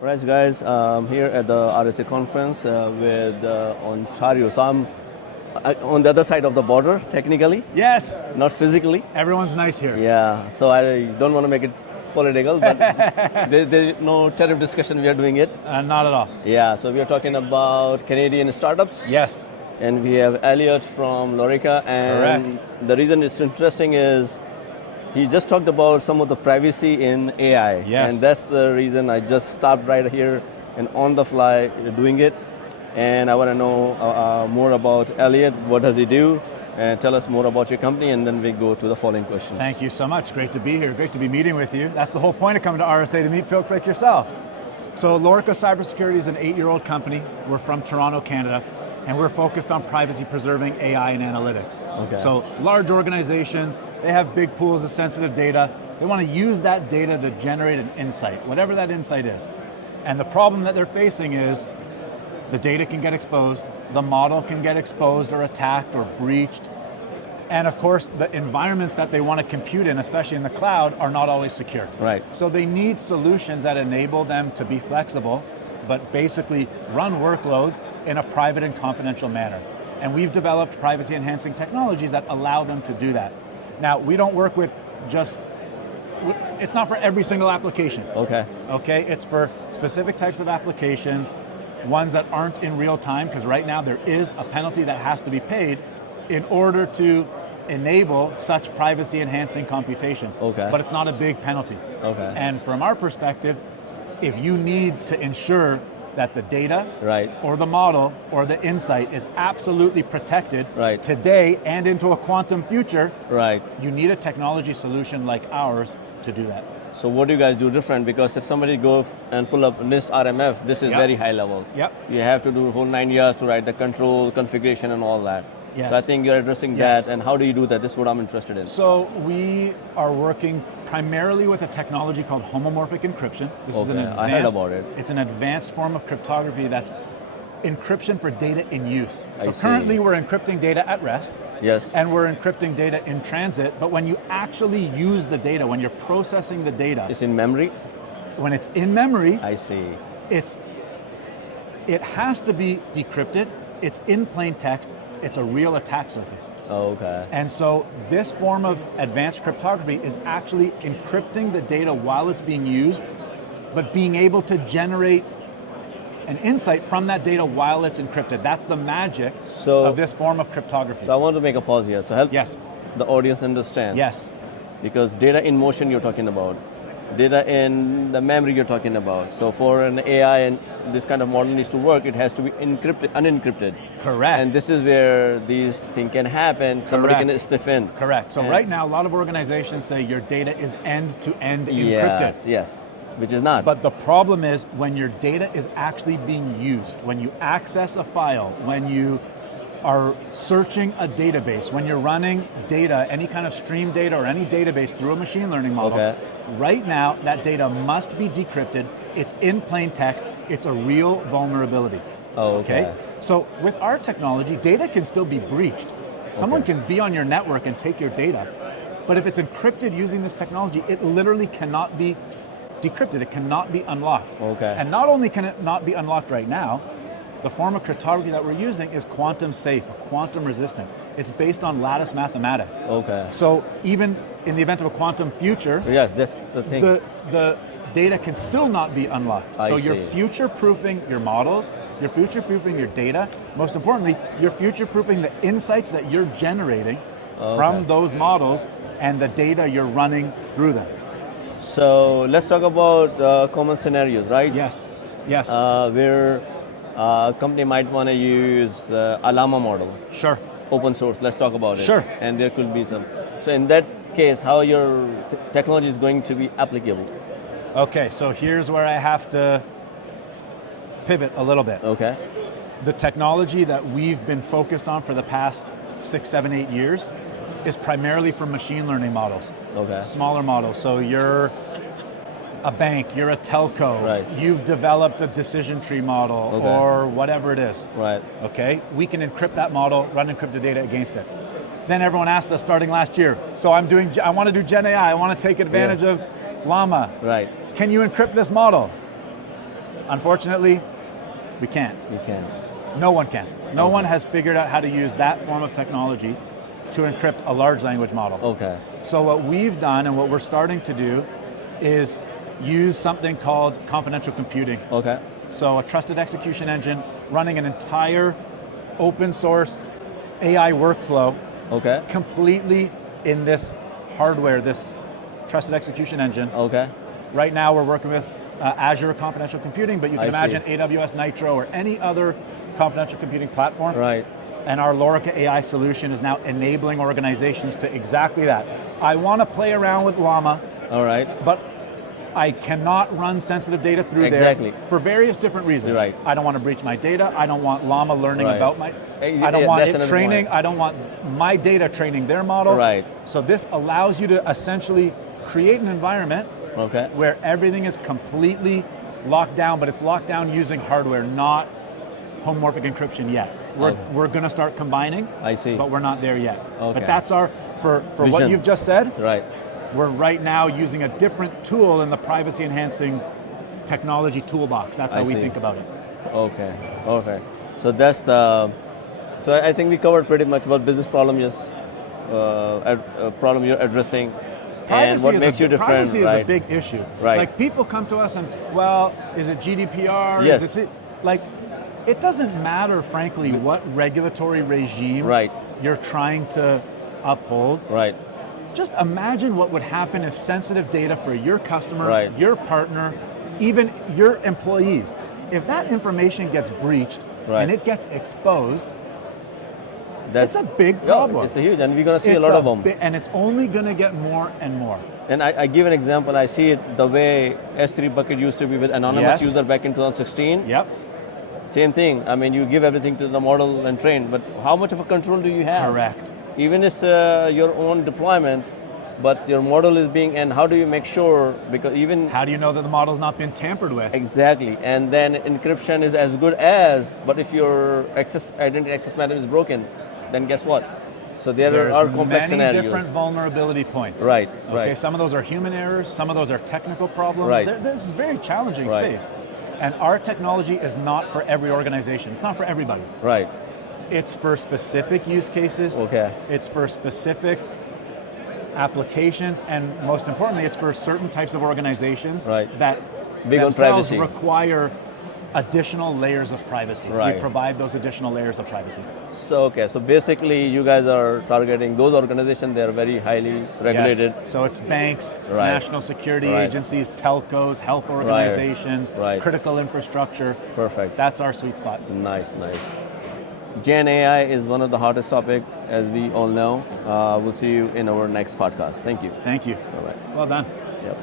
Right, guys, here at the RSA conference with Ontario. So I'm on the other side of the border, technically. Yes. Not physically. Everyone's nice here. Yeah, so I don't want to make it political, but there's no tariff discussion, we are doing it. Not at all. Yeah, so we are talking about Canadian startups. Yes. And we have Elliot from Lorica. And Correct. the reason it's interesting is he just talked about some of the privacy in AI. Yes. And that's the reason I just stopped right here and on the fly doing it. And I want to know more about Elliot. What does he do? And tell us more about your company, and then we go to the following questions. Thank you so much. Great to be here. Great to be meeting with you. That's the whole point of coming to RSA, to meet folks like yourselves. So Lorica Cybersecurity is an 8-year-old company. We're from Toronto, Canada. And we're focused on privacy-preserving AI and analytics. Okay. So large organizations, they have big pools of sensitive data. They want to use that data to generate an insight, whatever that insight is. And the problem that they're facing is the data can get exposed, the model can get exposed or attacked or breached. And of course, the environments that they want to compute in, especially in the cloud, are not always secure. Right. So they need solutions that enable them to be flexible, but basically run workloads in a private and confidential manner. And we've developed privacy enhancing technologies that allow them to do that. Now, we don't work with it's not for every single application. Okay. Okay, it's for specific types of applications, ones that aren't in real time, because right now there is a penalty that has to be paid in order to enable such privacy enhancing computation. Okay. But it's not a big penalty. Okay. And from our perspective, if you need to ensure that the data or the model or the insight is absolutely protected today and into a quantum future, you need a technology solution like ours to do that. So what do you guys do different? Because if somebody go and pull up NIST RMF, this is very high level. You have to do the whole 9 years to write the control, configuration and all that. Yes. So I think you're addressing that, and how do you do that? This is what I'm interested in. So we are working primarily with a technology called homomorphic encryption. This is an advanced, I heard about it. It's an advanced form of cryptography that's encryption for data in use. So currently we're encrypting data at rest. Yes. And we're encrypting data in transit, but when you actually use the data, when you're processing the data. It's in memory? When it's in memory. I see. It has to be decrypted, it's in plain text, it's a real attack surface. Okay. And so this form of advanced cryptography is actually encrypting the data while it's being used, but being able to generate an insight from that data while it's encrypted. That's the magic of this form of cryptography. So I want to make a pause here. So help the audience understand. Yes. Because data in motion you're talking about. Data in the memory you're talking about. So for an AI and this kind of model needs to work, it has to be encrypted, unencrypted. Correct. And this is where these things can happen. Somebody can stiff in. Correct. So right now, a lot of organizations say your data is end-to-end encrypted. Yes, yes, which is not. But the problem is when your data is actually being used, when you access a file, when you are searching a database, when you're running data, any kind of stream data or any database through a machine learning model, right now that data must be decrypted, it's in plain text, it's a real vulnerability. Okay? So with our technology, data can still be breached. Someone can be on your network and take your data, but if it's encrypted using this technology, it literally cannot be decrypted, it cannot be unlocked. And not only can it not be unlocked right now, the form of cryptography that we're using is quantum safe, quantum resistant. It's based on lattice mathematics. So even in the event of a quantum future, that's the thing. The data can still not be unlocked. So you're future-proofing your models, you're future-proofing your data, most importantly, you're future-proofing the insights that you're generating from those models and the data you're running through them. So let's talk about common scenarios, right? Yes, yes. Where a company might want to use a llama model. Sure. Open source, let's talk about it. Sure. And there could be some. So in that case, how your technology is going to be applicable? Okay, so here's where I have to pivot a little bit. Okay. The technology that we've been focused on for the past 6, 7, 8 years is primarily for machine learning models. Smaller models. So you're a bank, you're a telco, you've developed a decision tree model or whatever it is. Okay, we can encrypt that model, run encrypted data against it. Then everyone asked us starting last year, so I want to do Gen AI, I want to take advantage of Llama. Can you encrypt this model? Unfortunately, we can't. You can. No one can. No one has figured out how to use that form of technology to encrypt a large language model. Okay. So what we've done and what we're starting to do is use something called confidential computing. Okay. So a trusted execution engine running an entire open source AI workflow Okay. completely in this hardware, this trusted execution engine. Okay. Right now we're working with Azure Confidential Computing, but you can I see. imagine AWS Nitro or any other confidential computing platform. Right. And our Lorica AI solution is now enabling organizations to exactly that. I want to play around with Llama, All right. but I cannot run sensitive data through Exactly. there for various different reasons. Right. I don't want to breach my data. I don't want Llama learning Right. about my. Yeah, I don't want that's it another training. point. I don't want my data training their model. Right. So this allows you to essentially create an environment Okay. where everything is completely locked down, but it's locked down using hardware, not homomorphic encryption yet. We're going to start combining. I see. But we're not there yet. Okay. But that's our for what Vision. you've just said. Right. We're right now using a different tool in the privacy enhancing technology toolbox. That's how I we see. think about it. Okay. Okay. So that's the. So I think we covered pretty much what business problem is, problem you're addressing, and what makes you different. Privacy right? is a big issue. Right. Like people come to us and, well, is it GDPR? Yes. Is it like? It doesn't matter, frankly, what regulatory regime Right. you're trying to uphold. Right. Just imagine what would happen if sensitive data for your customer, Right. your partner, even your employees, if that information gets breached Right. and it gets exposed, That's it's a big No, problem. it's a huge, and we're gonna see a It's lot of them. and it's only going to get more and more. And I give an example. I see it the way S3 bucket used to be with anonymous Yes. user back in 2016. Yep. Same thing. I mean, you give everything to the model and train, but how much of a control do you have? Correct. Even if your own deployment, but your model is being, and how do you make sure, because even, How do you know that the model's not been tampered with? exactly, and then encryption is as good as, but if your identity access management is broken, then guess what? So there There's are complex many scenarios. different vulnerability points. Right, Okay, right. some of those are human errors, some of those are technical problems. Right. This is a very challenging Right. space. And our technology is not for every organization. It's not for everybody. Right. It's for specific use cases. Okay. It's for specific applications, and most importantly, it's for certain types of organizations Right. that Big on themselves privacy. require additional layers of privacy. Right. We provide those additional layers of privacy. So okay, so basically you guys are targeting those organizations. They are very highly regulated. Yes. So it's banks, Right. national security Right. agencies, telcos, health organizations, Right. critical infrastructure. Perfect. That's our sweet spot. Nice, nice. Gen AI is one of the hottest topics, as we all know. We'll see you in our next podcast. Thank you. Thank you. Bye bye. Well done. Yep.